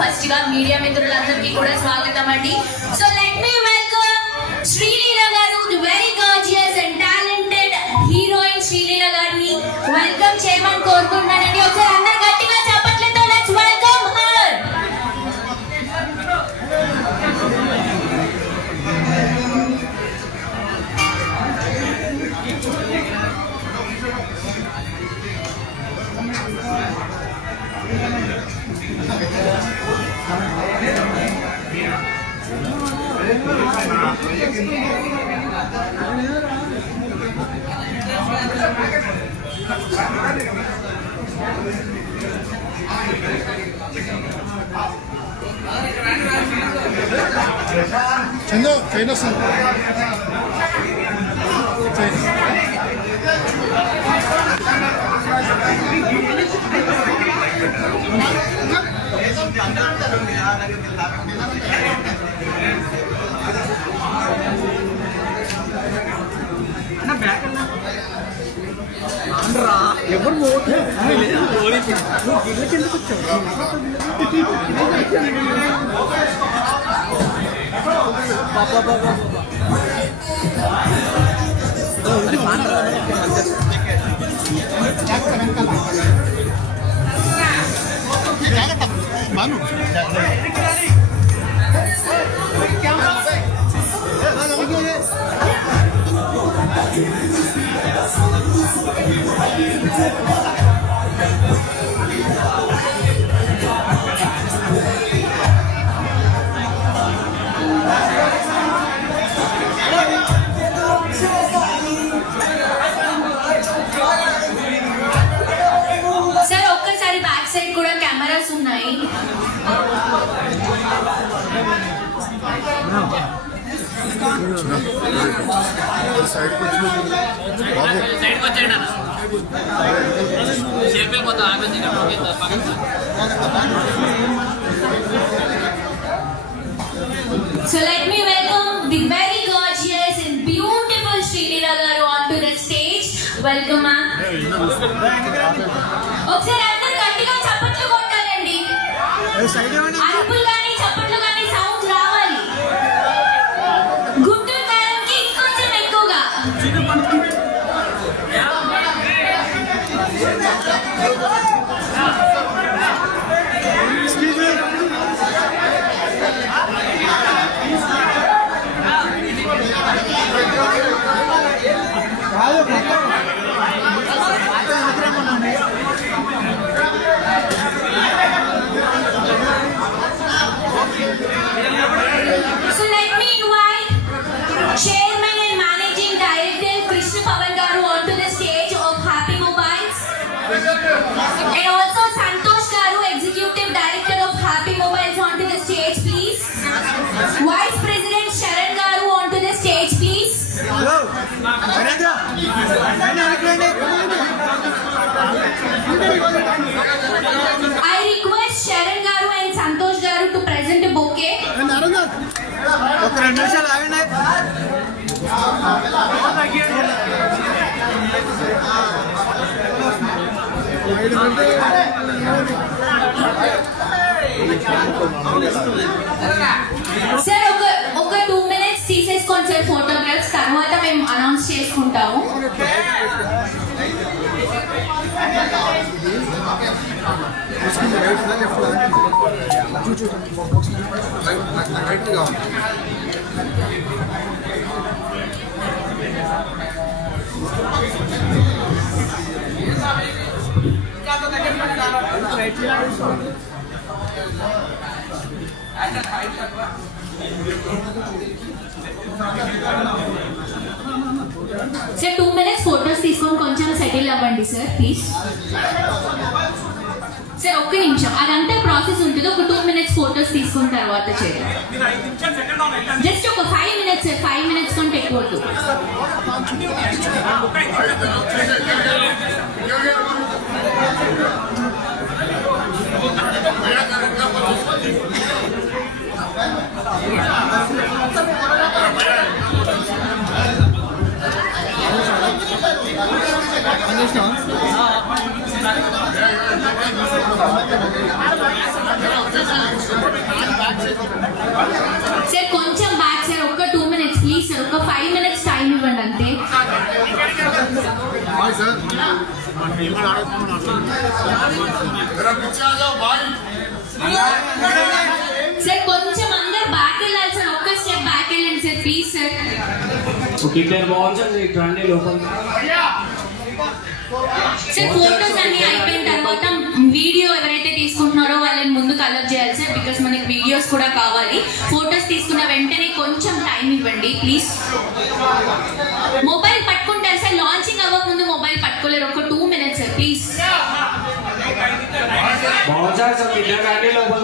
First గా media మిత్రులందరికీ కూడా స్వాగతం అండి. So let me welcome Sreeleela గారు, the very gorgeous and talented heroine Sreeleela గారిని వెల్కమ్ చేయమని కోరుకుంటున్నానండి. ఒకసారి అందరు గట్టిగా చప్పట్లతో let's welcome her. Chandu train వస్తుంది. ఎవరు గిళ్ళకి ఎందుకు వచ్చావు? మాను సార్ ఒక్కసారి బ్యాక్ సైడ్ కూడా కెమెరాస్ ఉన్నాయి. సైడ్కి వచ్చేయండి అన్న. చేపలు మొత్తం ఆపేసి So let me welcome the very gorgeous and beautiful Srilila garu onto the stage. Welcome ma'am. ఒకసారి అందరూ గట్టిగా చప్పట్లు కొట్టాలండి. అరుపులు కానీ చప్పట్లు కానీ సౌండ్ రావాలి. గుంటూరు నగరంకి ఇంకొంచెం ఎక్కువగా. So let me invite Chairman and Managing Director Krishna Pavan garu onto the stage of Happy Mobiles, and also Santosh garu, Executive Director of Happy Mobiles, onto the stage, please. Vice President Sharan garu onto the stage, please. I request Sharan garu and Santosh garu to present a bouquet. ఒక 2 నిమిషాలు ఆగండి. Sir ఒక 2 minutes తీసేసుకోండి sir photographs, తర్వాత మేము announce చేసుకుంటాము. Sir 2 minutes photos తీసుకొని కొంచెం సెటిల్ అవ్వండి సార్ ప్లీజ్. సార్ ఒక్క నిమిషం, అదంతా ప్రాసెస్ ఉంటుంది. ఒక 2 minutes ఫోటోస్ తీసుకున్న తర్వాత చేయండి. జస్ట్ ఒక 5 minutes సార్, 5 minutes కంటే ఎక్కువ వద్దు. సార్ కొంచెం బ్యాక్ సార్, ఒక 2 minutes ప్లీజ్ సార్, ఒక 5 minutes టైం ఇవ్వండి అంతే. సార్ కొంచెం అందరు బ్యాక్ వెళ్ళాలి సార్, ఒక్క స్టెప్ బ్యాక్ వెళ్ళండి సార్ ప్లీజ్ సార్. ఓకే ఇద్దరు బాగుంటుంది రండి లోపల. సార్ ఫోటోస్ అన్ని అయిపోయిన తర్వాత వీడియో ఎవరైతే తీసుకుంటున్నారో వాళ్ళని ముందుకు అలర్ట్ చేయాలి సార్, బికాస్ మనకి వీడియోస్ కూడా కావాలి. ఫోటోస్ తీసుకున్న వెంటనే కొంచెం టైం ఇవ్వండి ప్లీజ్. మొబైల్ పట్టుకుంటారు సార్, లాంచింగ్ అవ్వకముందు మొబైల్ పట్టుకోలేరు. ఒక 2 minutes సార్ ప్లీజ్. బాగుంటుంది సార్ ఇద్దరు రండి లోపల.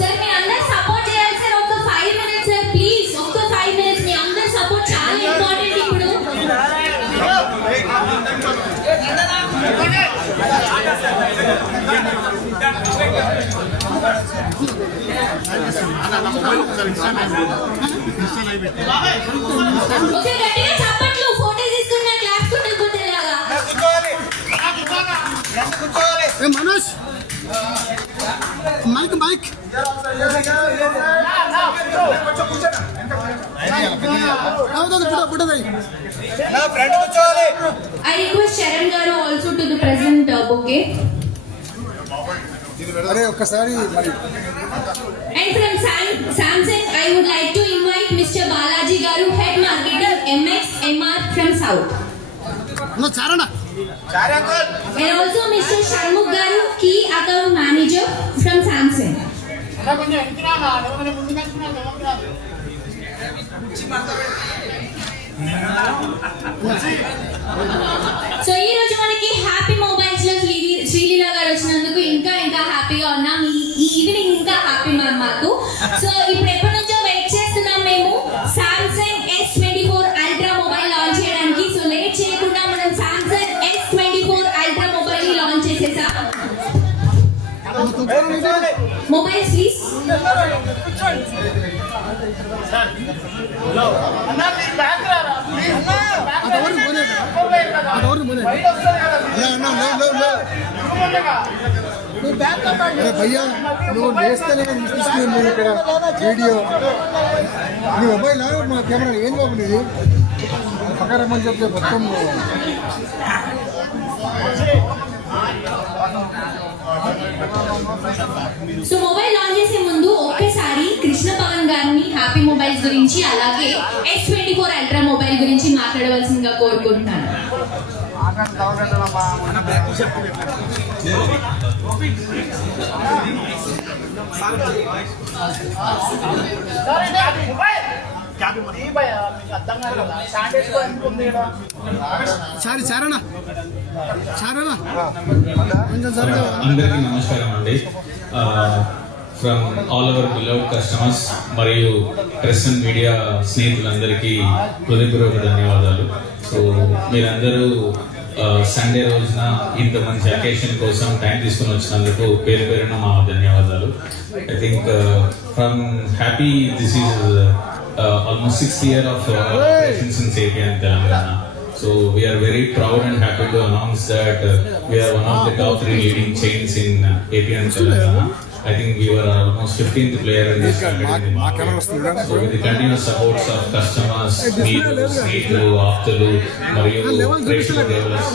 సార్ మీ అందరు సపోర్ట్ చేయాలి సార్, ఒక 5 minutes సార్ ప్లీజ్, ఒక్క 5 minutes. మీ అందరు సపోర్ట్ చాలా ఇంపార్టెంట్ ఇప్పుడు. ఓకే గట్టిగా చప్పట్లు, ఫోటోస్ తీసుకున్న క్లాస్ కొట్టకపోతే లాగా. Manoj mike mike I request Sharon Garu also to the present bouquet. అరే ఒక్కసారి మరి And from Samsung, I would like to invite Mr. Balaji Garu, Head Marketer, MX MR from South. చారణ And also Mr. Sharmukh Garu, Key Account Manager from Samsung. So ఈ రోజు మనకి happy mobiles లో శ్రీలీల గారు వచ్చినందుకు ఇంకా ఇంకా హ్యాపీగా ఉన్నాం. ఈ ఈవినింగ్ ఇంకా హ్యాపీ మ్యామ్ మాకు. సో ఇప్పుడు ఎప్పటి నుంచో వెయిట్ చేస్తున్నాం మేము Samsung S24 ultra mobile launch చేయడానికి. సో లేట్ చేయకుండా మనం సామ్సంగ్ S24 అల్ట్రా మొబైల్ ని లాంచ్ చేసేసాం. Mobile please. భయ్యా నువ్వు నేస్తేనే తీసుకున్నాను నేను ఇక్కడ వీడియో. నీ మొబైల్ మా కెమెరా ఏం బాబు నీది పక్కరమ్మని చెప్తే మొత్తం. సో మొబైల్ లాంచ్ చేసే ముందు ఒక్కసారి కృష్ణ పవన్ గారిని హ్యాపీ మొబైల్స్ గురించి అలాగే S24 అల్ట్రా మొబైల్ గురించి మాట్లాడవలసిందిగా కోరుకుంటున్నాను. సారీ చారణ అందరికీ నమస్కారం అండి. From all our beloved customers మరియు ప్రెస్ అండ్ మీడియా స్నేహితులందరికీ హృదయపూర్వక ధన్యవాదాలు. సో మీరందరూ సండే రోజున ఇంత మంచి అకేషన్ కోసం టైం తీసుకుని వచ్చినందుకు పేరు పేరున మా ధన్యవాదాలు. I think from happy this is almost 6th year of operations in APN Telangana. So we are very proud and happy to announce that we are one of the top 3 leading chains in APN Telangana. I think we were almost 15th player in this category. So with the continuous supports of customers, Sneetlu, Aptalu, Mariyu, Preshika Devalas,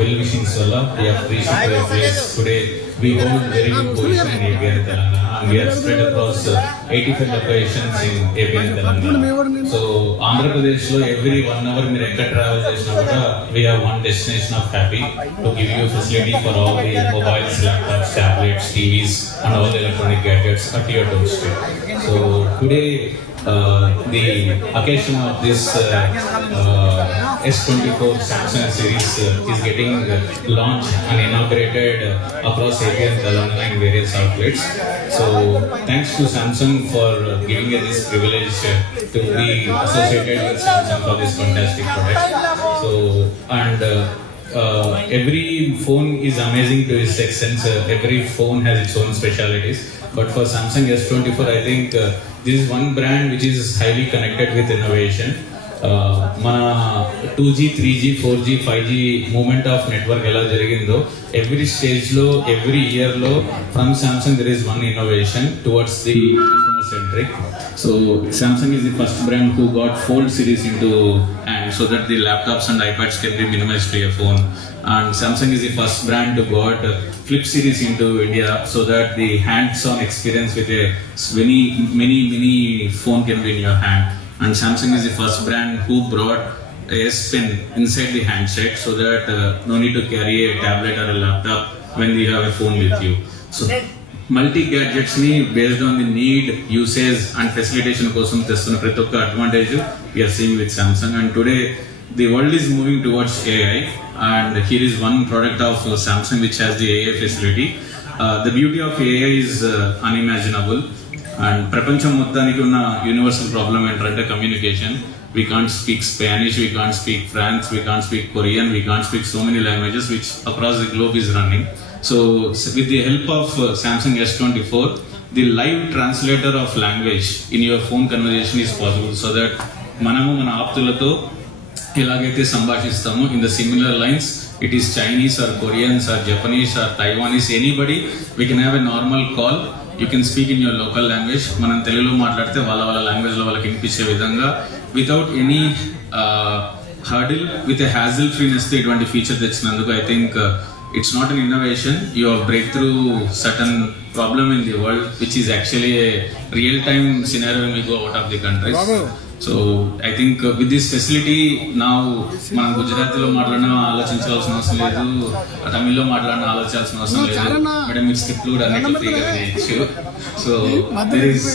well-wishings, we have reached to a place today. We hold very good position in APN Telangana. and we are spread across 85 locations in AP and Telangana. So Andhra Pradesh lo every 1 hour మీరు ఎక్కడ travel చేసినా కూడా we have one destination of happy to give you facility for all the mobiles, laptops, tablets, TVs and all the electronic gadgets at your doorstep. So today the occasion of this S24 Samsung series is getting launched and inaugurated across AP and Telangana in various outlets. So thanks to Samsung for giving us this privilege to be associated with Samsung for this fantastic product. So and every phone is amazing to its extent. Every phone has its own specialities. But for Samsung S24, I think this is one brand which is highly connected with innovation. మన 2G, 3G, 4G, 5G moment of network ఎలా జరిగిందో every స్టేజ్లో every ఇయర్లో from Samsung there is one innovation towards the customer centric. So Samsung is the first brand who got fold series into and so that the laptops and iPads can be minimized to your phone, and Samsung is the first brand to got Flip series into India so that the hands-on experience with a mini phone can be in your hand, and Samsung is the first brand who brought a S Pen inside the handset so that no need to carry a tablet or a laptop when you have a phone with you. So multi gadgets ని based on the need, usage and facilitation కోసం తెస్తున్న ప్రతి ఒక్క advantage we're seeing with Samsung. And today the world is moving towards AI, and here is one product of Samsung which has the AI facility. The beauty of AI is unimaginable. And ప్రపంచం మొత్తానికి ఉన్న universal problem ఏంటంటే communication. We can't speak Spanish, we can't speak French, we can't speak Korean, we can't speak so many languages which across the globe is running. So with the help of Samsung S24, the live translator of language in your phone conversation is possible, so that మనము మన ఆప్తులతో ఎలాగైతే సంభాషిస్తామో in the similar lines, it is Chinese or Koreans or Japanese or Taiwanese, anybody, we can have a normal call. You can speak in your local language. మనం తెలుగులో మాట్లాడితే వాళ్ళ లాంగ్వేజ్లో వాళ్ళకి వినిపించే విధంగా without any hurdle, with a hassle freeness తో ఇటువంటి ఫీచర్ తెచ్చినందుకు I think it's not an innovation, you have breakthrough certain problem in the world which is actually a real time scenario when we go out of the countries. So I think with this facility now మనం గుజరాతీలో మాట్లాడినా ఆలోచించాల్సిన అవసరం లేదు, తమిళ్లో మాట్లాడినా ఆలోచించాల్సిన అవసరం లేదు మేడం, మీరు స్క్రిప్ట్ కూడా అన్నిటి ఫ్రీగా చేయొచ్చు. So there is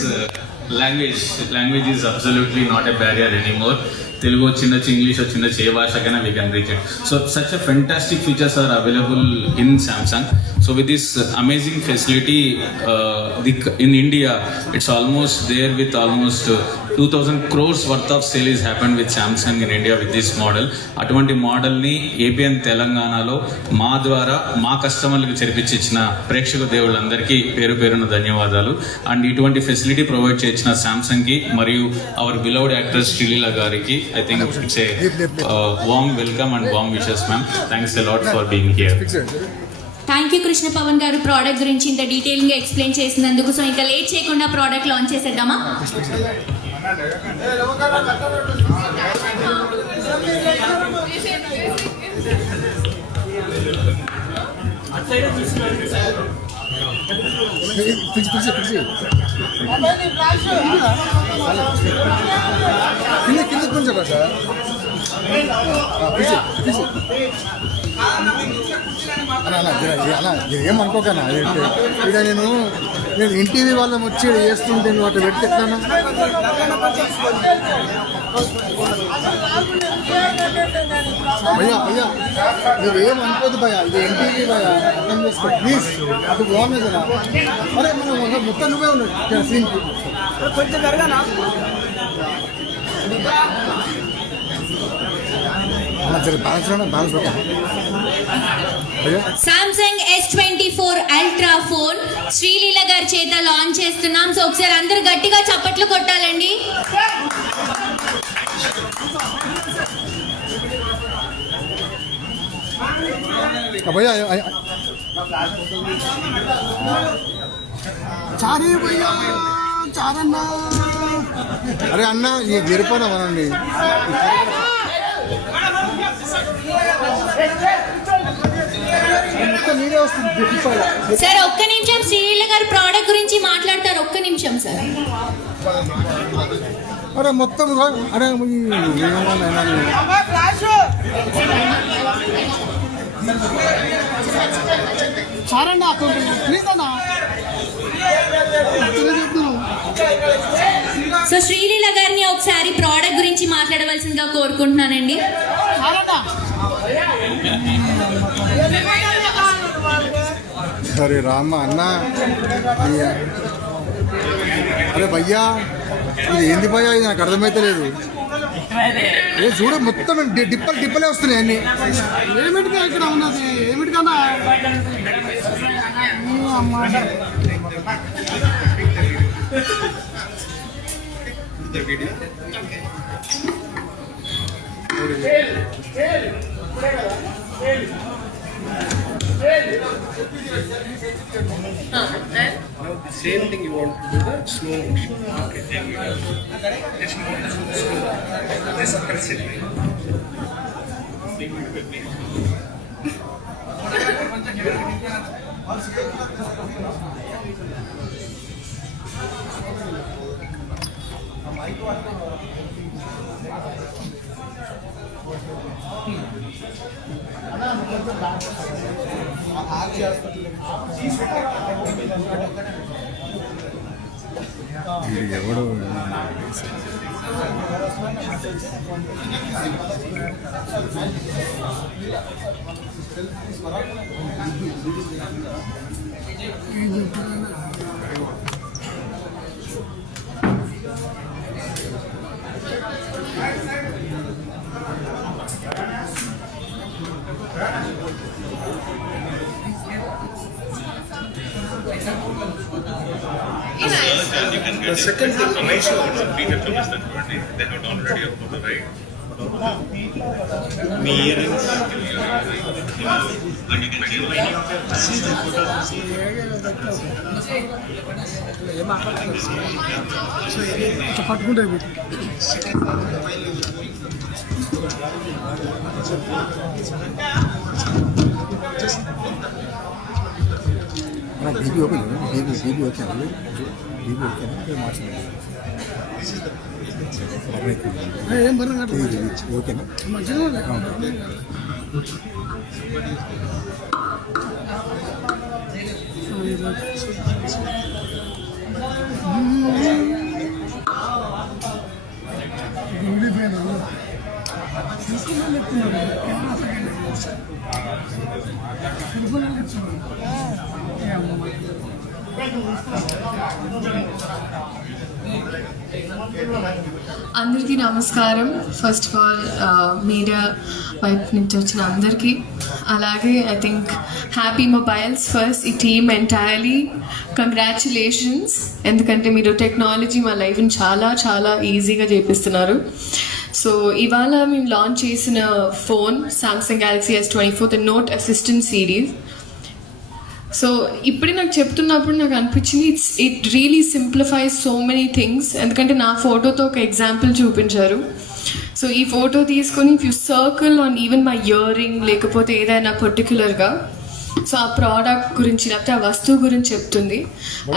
language is absolutely not a barrier anymore. Telugu వచ్చిండొచ్చు, ఇంగ్లీష్ వచ్చిండొచ్చు, ఏ భాషకైనా we can reach it. So such a fantastic features are available in Samsung. So with this amazing facility in India, it's almost there with almost 2000 crores worth of sale is happened with Samsung in India with this model. అటువంటి మోడల్ని AP and తెలంగాణలో మా ద్వారా మా కస్టమర్లకు చేర్పించిన ప్రేక్షక దేవుళ్ళందరికీ పేరు పేరున ధన్యవాదాలు. అండ్ ఇటువంటి ఫెసిలిటీ ప్రొవైడ్ చేసిన సామ్సంగ్కి మరియు అవర్ బిలౌడ్ యాక్ట్రెస్ శ్రీలీల గారికి I think it's a warm welcome and warm wishes, ma'am. Thanks a lot for being here. Thank you Krishna Pavan గారు ప్రోడక్ట్ గురించి ఇంత డీటెయిలింగ్ గా ఎక్స్ప్లెయిన్ చేసినందుకు. సో ఇంకా లేట్ చేయకుండా ప్రోడక్ట్ లాంచ్ చేసేద్దామా? కింద కొంచెం సార్ అలా ఏమనుకోకనా, ఇక నేను ఇంటివి వాళ్ళని వచ్చి వేస్తుంటే నువ్వు అట్లా పెడితే ఎట్లా? భయ్యా మీరు ఏమనుకోదు భయ్యా, ఇది ఎన్టీవీ భయ్యా, అర్థం చేసుకో ప్లీజ్. అది బాగుంది కదా, అరే మనం మొత్తం నువ్వే ఉన్నాడు సీన్కి కొంచెం జరగానా? Samsung S24 ultra phone Sreeleela గారి చేత లాంచ్ చేస్తున్నాం. సో ఒకసారి అందరు గట్టిగా చప్పట్లు కొట్టాలండి. చారే భయ్యా, చారన్నా. అరే అన్న, ఈ గిరిపోనా మనండి. మొత్తం నీరే వస్తుంది డిప్పాల. సార్ ఒక్క నిమిషం, శ్రీలీల గారు ప్రోడక్ట్ గురించి మాట్లాడతారు, ఒక్క నిమిషం సార్. అరే మొత్తం అరే సారన్నా ప్లీజ్ అన్నా. సో శ్రీలీల గారిని ఒకసారి ప్రోడక్ట్ గురించి మాట్లాడవలసిందిగా కోరుకుంటున్నానండి. అరే రామ్మ అన్న, అరే భయ్యా ఇది ఏంది భయ్యా, ఇది నాకు అర్థమైతే లేదు. చూడ మొత్తం డిప్పలే వస్తున్నాయి అన్ని. ఏమిటిగా ఇక్కడ ఉన్నది, ఏమిటికన్నా Same thing you want to do the slow motion. Okay, there we go. Let's move the slow. This aggressively. ఎవడు The second thing, make sure it's a beater to listen to it. They have already a photo, right? Me earrings. And you can see the photo. పట్టుకుంటే BB open BB okay BB okay మార్చలేదు. ఓకేనా అందరికీ నమస్కారం. First of all media వైపు నుంచి వచ్చిన అందరికీ, అలాగే I think happy mobiles first ఈ టీమ్ ఎంటైర్లీ కంగ్రాచులేషన్స్. ఎందుకంటే మీరు టెక్నాలజీ మా లైఫ్ని చాలా చాలా ఈజీగా చేపిస్తున్నారు. సో ఇవాళ మేము లాంచ్ చేసిన phone Samsung Galaxy S24 the note assistant series. So ఇప్పుడు నాకు చెప్తున్నప్పుడు నాకు అనిపించింది it really simplifies so many things. ఎందుకంటే నా ఫోటోతో ఒక ఎగ్జాంపుల్ చూపించారు. సో ఈ ఫోటో తీసుకొని if you circle on even my ear ring లేకపోతే ఏదైనా పర్టికులర్గా సో ఆ ప్రోడక్ట్ గురించి లేకపోతే ఆ వస్తువు గురించి చెప్తుంది.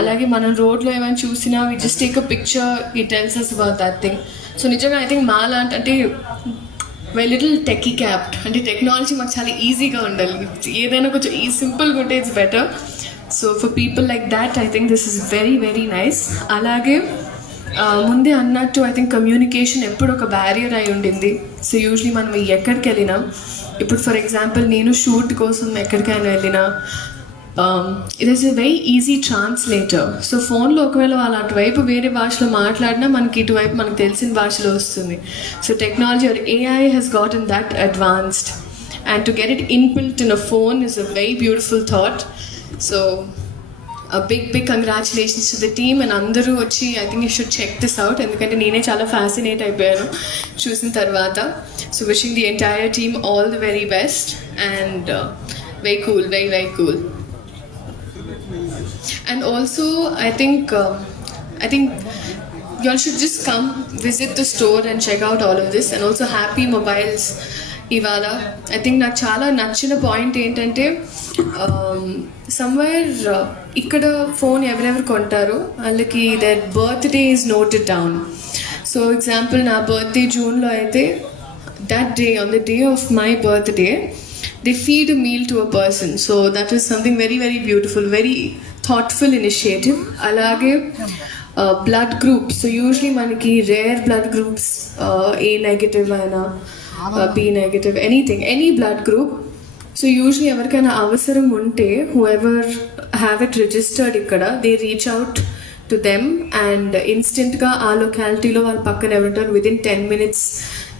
అలాగే మనం రోడ్లో ఏమైనా చూసినా we just take a picture, it tells us about that thing. So నిజంగా ఐ థింక్ మా లాంటి అంటే వై లిటిల్ టెక్కీ క్యాప్డ్ అంటే టెక్నాలజీ మాకు చాలా ఈజీగా ఉండాలి. ఏదైనా కొంచెం ఈ సింపుల్గా ఉంటే it's better. So for people like that I think this is very very nice. అలాగే ముందే అన్నట్టు ఐ థింక్ కమ్యూనికేషన్ ఎప్పుడు ఒక బ్యారియర్ అయి ఉండింది. సో యూజువలీ మనం ఎక్కడికి వెళ్ళినా, ఇప్పుడు ఫర్ ఎగ్జాంపుల్ నేను షూట్ కోసం ఎక్కడికైనా వెళ్ళినా it is a very easy translator. So ఫోన్లో ఒకవేళ వాళ్ళు అటువైపు వేరే భాషలో మాట్లాడినా మనకి ఇటువైపు మనకు తెలిసిన భాషలో వస్తుంది. So technology are AI has gotten that advanced and to get it inbuilt in a phone is a very beautiful thought. So a big congratulations to the team and అందరూ వచ్చి I think you should check this out ఎందుకంటే నేనే చాలా fascinate అయిపోయాను చూసిన తర్వాత. So wishing the entire team all the very best and very cool, very very cool. And also I think you all should just come visit the store and check out all of this. And also Happy Mobiles ఇవాళ I think నాకు చాలా నచ్చిన point ఏంటంటే somewhere ఇక్కడ phone ఎవరెవరు కొంటారో వాళ్ళకి their birthday is noted down. So example నా బర్త్డే జూన్లో అయితే that day, on the day of my birthday, they feed a meal to a person. So that is something very, very beautiful, very thoughtful initiative. Alage blood groups. So usually manaki rare blood groups, A negative aina, B negative, anything, any blood group. So usually evarkaina avasaram unte, whoever have it registered ikkada, they reach out to them and instant ga aa locality lo vaal pakkana evaruntaro within 10 minutes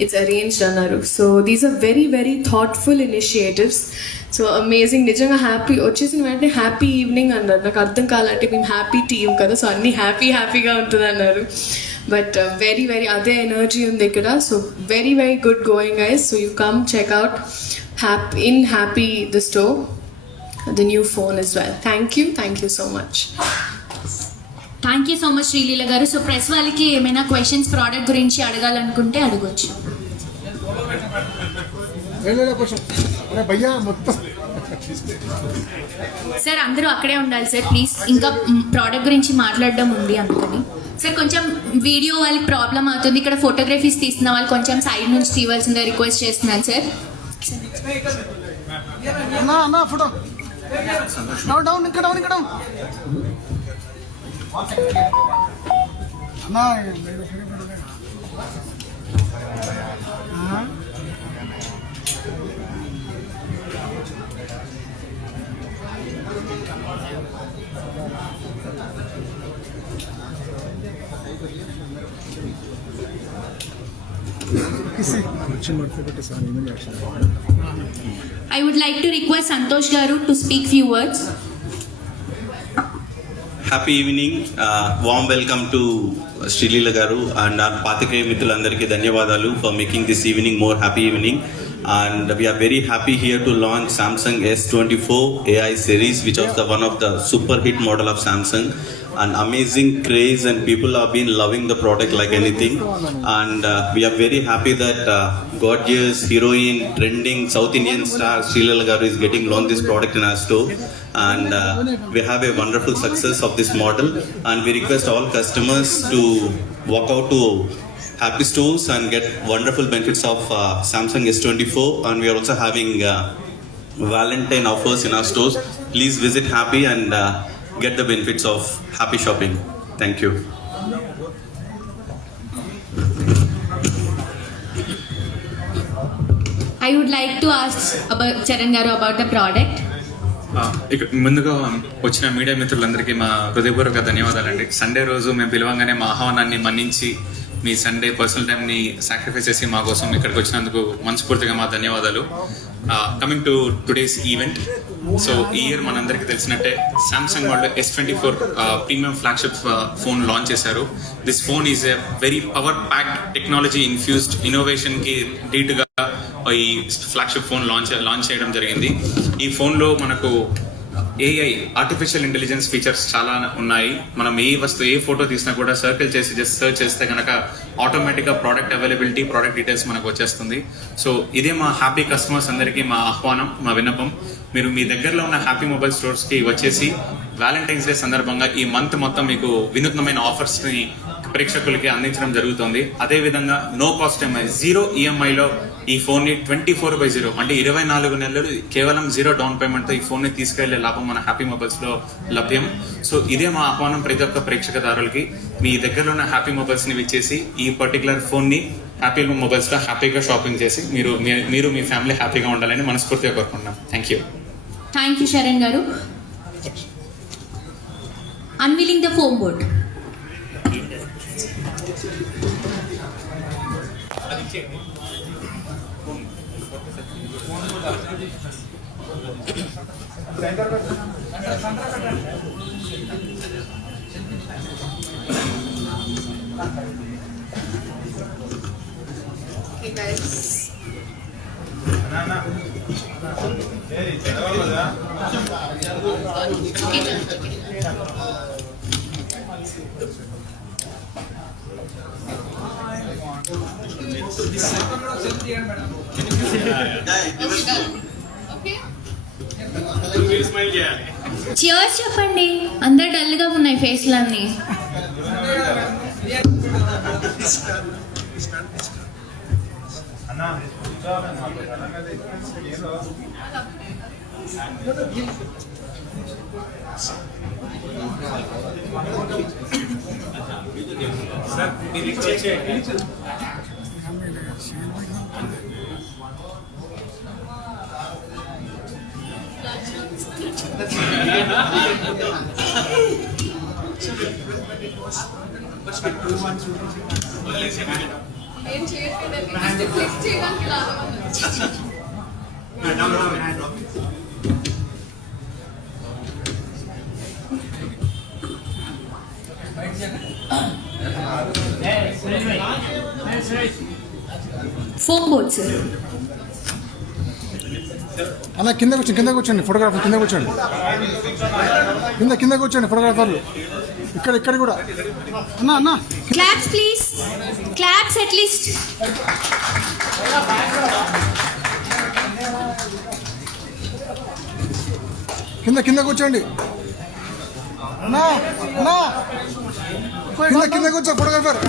it's arranged annaru. So these are very, very thoughtful initiatives. So amazing, nijanga happy వచ్చేసిన వెంటనే happy evening అన్నారు. నాకు అర్థం కాలంటే మేము happy team కదా, so అన్నీ హ్యాపీగా ఉంటుంది అన్నారు. బట్ వెరీ వెరీ అదే ఎనర్జీ ఉంది ఇక్కడ. So very very good going guys. So you come check out happy the store, the new phone as well. Thank you so much. Thank you so much Sreeleela గారు. So press వాళ్ళకి ఏమైనా questions product గురించి అడగాలనుకుంటే అడగొచ్చు. భయ్యా మొత్తం sir అందరూ అక్కడే ఉండాలి సార్ ప్లీజ్, ఇంకా ప్రోడక్ట్ గురించి మాట్లాడడం ఉంది అందుకని. సార్ కొంచెం వీడియో వాళ్ళకి ప్రాబ్లం అవుతుంది, ఇక్కడ ఫోటోగ్రఫీస్ తీస్తున్న వాళ్ళు కొంచెం సైడ్ నుంచి తీయవలసిందే రిక్వెస్ట్ చేస్తున్నాను సార్. అన్నా ఫోటో డౌన్ ఇక్కడ అన్నా I would like to request Santosh Garu to speak few words. Happy evening, warm welcome to Sreeleela గారు అండ్ నా పాత్రికేయ మిత్రులందరికీ ధన్యవాదాలు for making this evening more happy evening. And we are very happy here to launch Samsung S24 AI series, which was one of the super hit model of Samsung. An amazing craze and people have been loving the product like anything. And we are very happy that gorgeous heroine, trending South Indian star Srilila Garu is getting launched this product in our store. And we have a wonderful success of this model. And we request all customers to walk out to Happy Stores and get wonderful benefits of Samsung S24. And we are also having Valentine offers in our stores. Please visit Happy and get the benefits of happy shopping. Thank you. I would like to ask about Charan Garu about the product. ఇక ముందుగా వచ్చిన media మిత్రులందరికీ మా హృదయపూర్వక ధన్యవాదాలండి. Sunday రోజు మేము పిలవంగానే మా ఆహ్వానాన్ని మన్నించి మీ సండే పర్సనల్ టైంని సాక్రిఫైస్ చేసి మా కోసం ఇక్కడికి వచ్చినందుకు మనస్ఫూర్తిగా మా ధన్యవాదాలు. Coming to today's event, so ఈ ఇయర్ మనందరికీ తెలిసినట్టే సామ్సంగ్ వాళ్ళు S24 premium flagship phone launch చేశారు. This phone is a very power packed technology infused ఇన్నోవేషన్కి ధీటుగా ఈ ఫ్లాగ్షిప్ ఫోన్ లాంచ్ చేయడం జరిగింది. ఈ ఫోన్లో మనకు AI ఆర్టిఫిషియల్ ఇంటెలిజెన్స్ ఫీచర్స్ చాలా ఉన్నాయి. మనం ఏ ఫోటో తీసినా కూడా సర్కిల్ చేసి జస్ట్ సర్చ్ చేస్తే కనుక ఆటోమేటిక్గా ప్రోడక్ట్ అవైలబిలిటీ, ప్రోడక్ట్ డీటెయిల్స్ మనకు వచ్చేస్తుంది. సో ఇదే మా హ్యాపీ కస్టమర్స్ అందరికీ మా ఆహ్వానం, మా విన్నపం. మీరు మీ దగ్గరలో ఉన్న హ్యాపీ మొబైల్ స్టోర్స్కి వచ్చేసి వ్యాలంటైన్స్ డే సందర్భంగా ఈ మంత్ మొత్తం మీకు వినూత్నమైన ఆఫర్స్ని ప్రేక్షకులకి అందించడం జరుగుతుంది. అదేవిధంగా నో కాస్ట్ EMI, 0 EMIలో ఈ ఫోన్ని 24/0 అంటే 24 నెలలు కేవలం 0 డౌన్ పేమెంట్తో ఈ ఫోన్ని తీసుకెళ్లే లాభం మన హ్యాపీ మొబైల్స్లో లభ్యం. సో ఇదే మా ఆహ్వానం ప్రతి ఒక్క ప్రేక్షకదారులకి. మీ దగ్గరలో ఉన్న హ్యాపీ మొబైల్స్ని విచ్చేసి ఈ పర్టికులర్ ఫోన్ని హ్యాపీ మొబైల్స్లో హ్యాపీగా షాపింగ్ చేసి మీరు మీ ఫ్యామిలీ హ్యాపీగా ఉండాలని మనస్ఫూర్తిగా కోరుకుంటున్నాం. Thank you. Thank you, Sharan Garu. Unveiling the foam board. Okay, guys. to this side. Okay. Cheers చెప్పండి. అందరు డల్గా ఉన్నాయి ఫేస్లన్నీ. సార్ మీరు ఇచ్చేయండి. ఏం చేయట్లేదు, క్లిక్ చేయడానికి లాగా ఫోమ్ బోర్డ్స్. అన్న కింద కూర్చోండి ఫోటోగ్రాఫర్ కింద కూర్చోండి, కింద కూర్చోండి ఫోటోగ్రాఫర్లు. ఇక్కడ కూడా అన్న క్లాప్స్ ప్లీజ్, క్లాప్స్ అట్లీస్ట్. కింద కూర్చోండి అన్నా కింద కూర్చో ఫోటోగ్రాఫర్.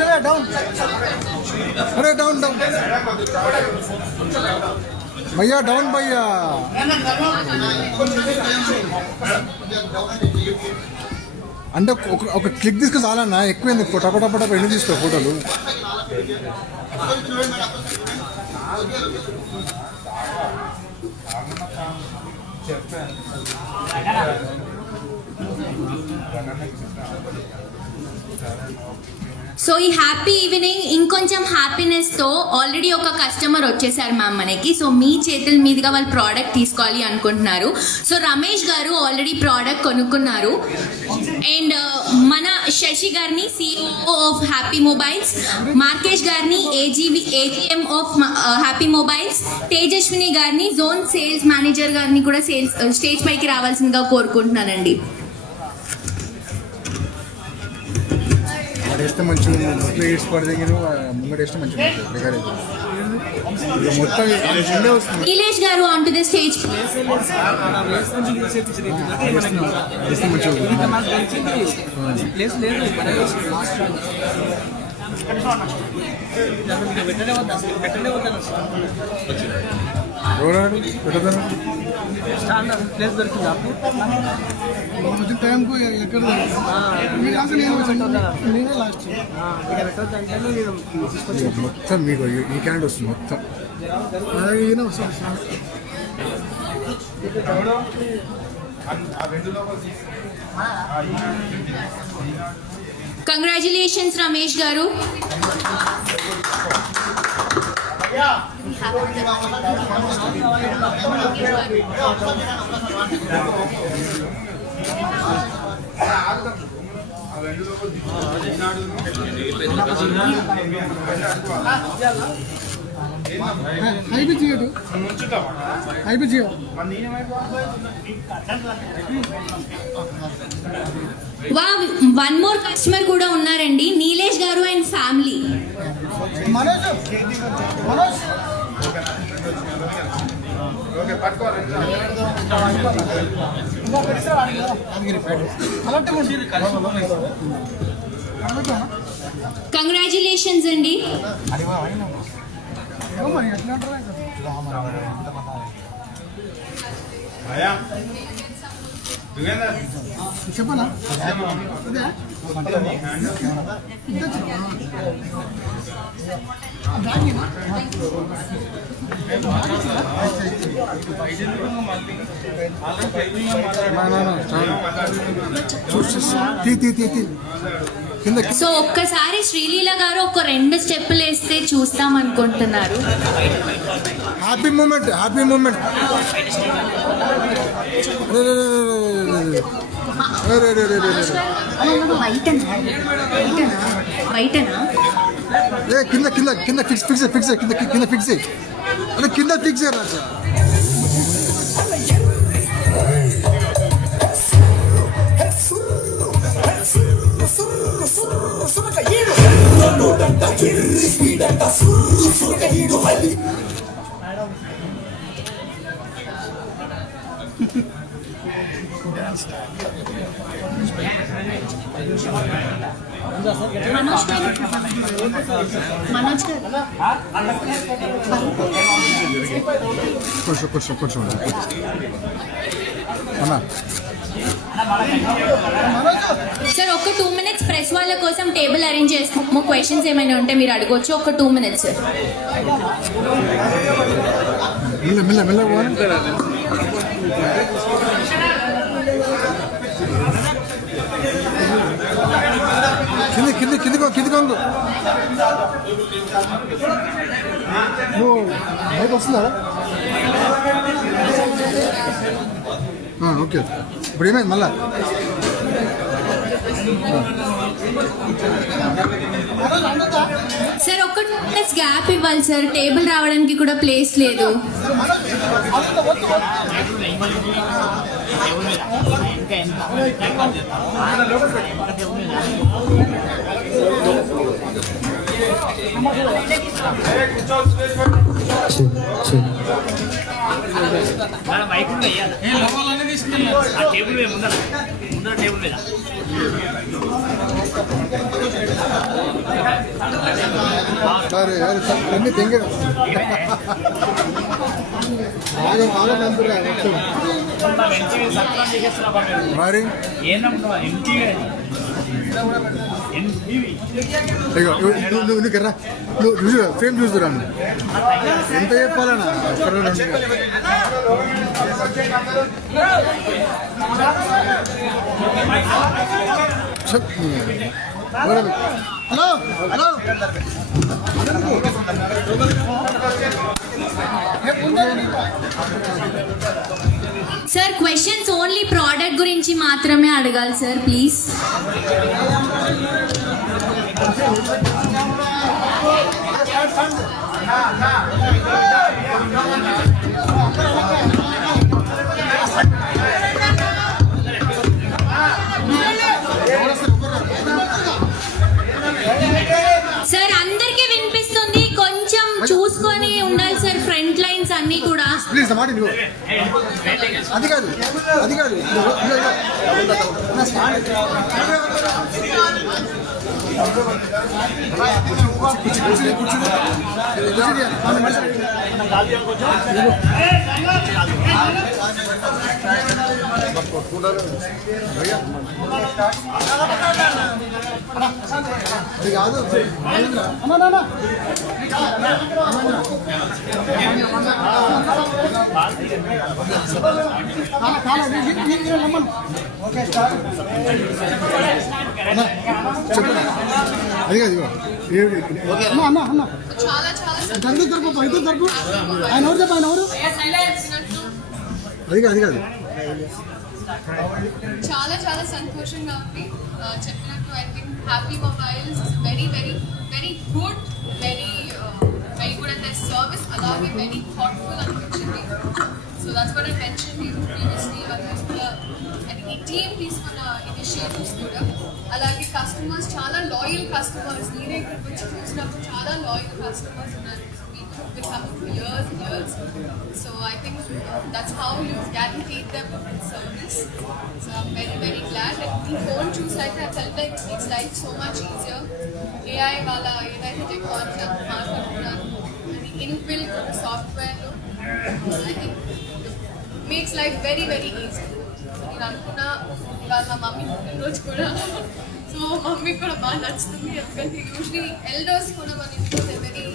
నువ్వే డౌన్ భయ్యా, డౌన్ భయ్యా. అంటే ఒక క్లిక్ తీసుకుని చాలన్నా, ఎక్కువైంది టపటపట ఎన్ని తీసుకో ఫోటోలు. సో ఈ హ్యాపీ ఈవినింగ్ ఇంకొంచెం హ్యాపీనెస్తో ఆల్రెడీ ఒక కస్టమర్ వచ్చేసారు మ్యామ్ మనకి. సో మీ చేతుల మీదుగా వాళ్ళు ప్రోడక్ట్ తీసుకోవాలి అనుకుంటున్నారు. సో రమేష్ గారు ఆల్రెడీ ప్రోడక్ట్ కొనుక్కున్నారు. అండ్ మన శశి గారిని CEO ఆఫ్ హ్యాపీ మొబైల్స్, మార్కేష్ గారిని AGM of happy mobiles, Tejaswini గారిని జోన్ సేల్స్ మేనేజర్ గారిని కూడా స్టేజ్ పైకి రావాల్సిందిగా కోరుకుంటున్నానండి. వేస్తే మంచిగా ప్లేట్స్ పడితే ముంగట వేస్తే మంచిగా మొత్తం ముందే వస్తుంది. నీలేష్ గారు ఆన్ టు ద స్టేజ్. వేస్తే మంచిగా ప్లేస్ దొరికిందా కొంచెం టైంకు ఎక్కడ నేనే లాస్ట్ మొత్తం మీకు ఈ క్యాండ్ వస్తుంది మొత్తం ఈయన వస్తుంది. కంగ్రాచులేషన్స్ రమేష్ గారు. వన్ మోర్ కస్టమర్ కూడా ఉన్నారండి, నీలేష్ గారు అండ్ ఫ్యామిలీ. కంగ్రాచులేషన్స్ అండి. చెప్పనా సో ఒక్కసారి శ్రీలీల గారు ఒక 2 స్టెప్పులు వేస్తే చూస్తాం అనుకుంటున్నారు. హ్యాపీ మూమెంట్ కింద ఫిక్స్ కొంచెం అన్నా సార్ ఒక 2 minutes ప్రెస్ వాళ్ళ కోసం టేబుల్ అరేంజ్ చేస్తాము. క్వశ్చన్స్ ఏమైనా ఉంటే మీరు అడగొచ్చు. ఒక 2 minutes సార్. మెల్ల పోవాలి. కిందికి వంగు. నువ్వు బయట వస్తుందా? ఓకే. ఇప్పుడు ఏమైంది మళ్ళా? సార్ ఒక 2 minutes గ్యాప్ ఇవ్వాలి సార్. టేబుల్ రావడానికి కూడా ప్లేస్ లేదు. సరే అన్ని తెంగ మరి నువ్వు కర్రా నువ్వు చూసి ఫేమ్ చూస్తురా. ఎంత చెప్పాలన్నా hello hello sir questions only product గురించి మాత్రమే అడగాలి సార్ ప్లీజ్. సార్ అందరికీ వినిపిస్తుంది. కొంచెం చూసుకొని ఉండాలి సార్. ఫ్రంట్ లైన్స్ అన్ని కూడా ప్లీజ్ మాట అది కాదు అది కాదు ఆయన ఎవరు చెప్ప ఆయన ఎవరు అది కాదు చాలా చాలా సంతోషంగా ఉంది. చెప్పినట్టు I think happy mobiles very very very good very good and there service అలాగే వెరీ థాట్ఫుల్ అనిపించింది. So that's what I mention previously. ఈ టీమ్ తీసుకున్న ఇనిషియేటివ్స్ కూడా అలాగే కస్టమర్స్ చాలా లాయల్ కస్టమర్స్. మీరే ఇక్కడికి వచ్చి చూసినప్పుడు చాలా లాయల్ కస్టమర్స్ ఉన్నారు. Been coming for years and years, so I think that's how you guarantee them with service. So I'm very very glad. And the phone choose like I felt like it makes life so much easier. AI wala edaithe technology maartunnaru and inbuilt software lo I think makes life very very easy. నేను అనుకున్నా ఇవాళ మా mummy పుట్టినరోజు కూడా, so mummy కూడా బాగా నచ్చుతుంది. ఎందుకంటే యూజువలీ ఎల్డర్స్ కూడా మన ఇంట్లో very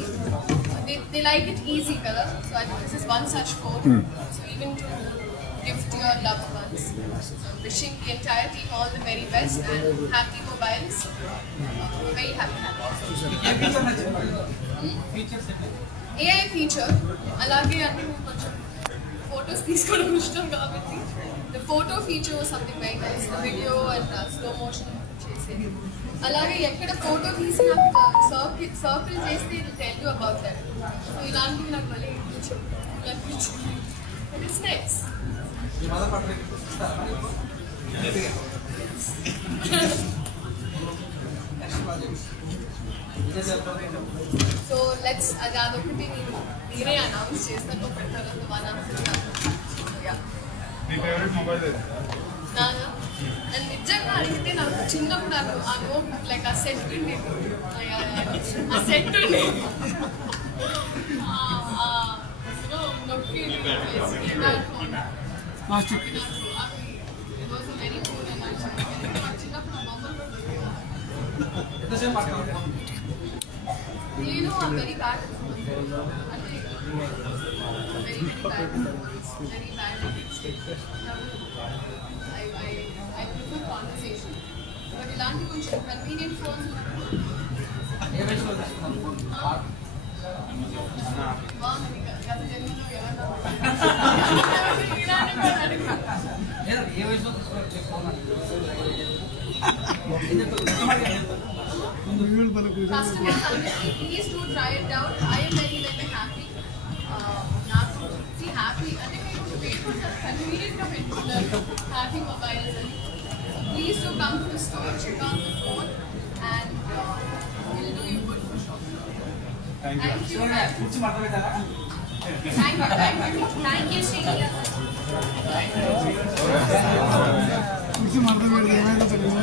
they like it easy, కదా. So I think this is one such phone. So even to give to your loved ones. So wishing the entire team all the very best and happy mobiles. Very happy. AI feature. అలాగే అంటే కొంచెం photos తీసుకోవడం ఇష్టం కాబట్టి the photo feature was something very nice. The video and slow motion చేసేది. అలాగే ఎక్కడ photo తీసిన సర్కిల్ చేస్తే ఇది tell you about that. So ఇలాంటివి నాకు మళ్ళీ అనిపించింది. It's nice. సో లెట్స్ అదొకటి నేనే అనౌన్స్ చేస్తాను పెడతాను నేను నిజంగా అడిగితే నాకు చిన్నప్పుడు ఆ నోట్ లైక్ ఆ సెట్ ఆ సెట్ నొక్కి వెరీ కూల్ చిన్నప్పుడు నేను వెరీ బ్యాడ్ అంటే very bad I prefer conversation. But ఇలాంటి కొంచెం convenient phones customers please do try it out. I am very happy. నాకు happy అంటే మీరు wait for such convenient గా పెట్టుకున్నారు happy mobiles అని. Please do come to the store, check out the phone, and it will do you good for sure. Thank you. Thank you, Srini. కుర్చీ మడత పెడితే ఏమైందో తెలియదు.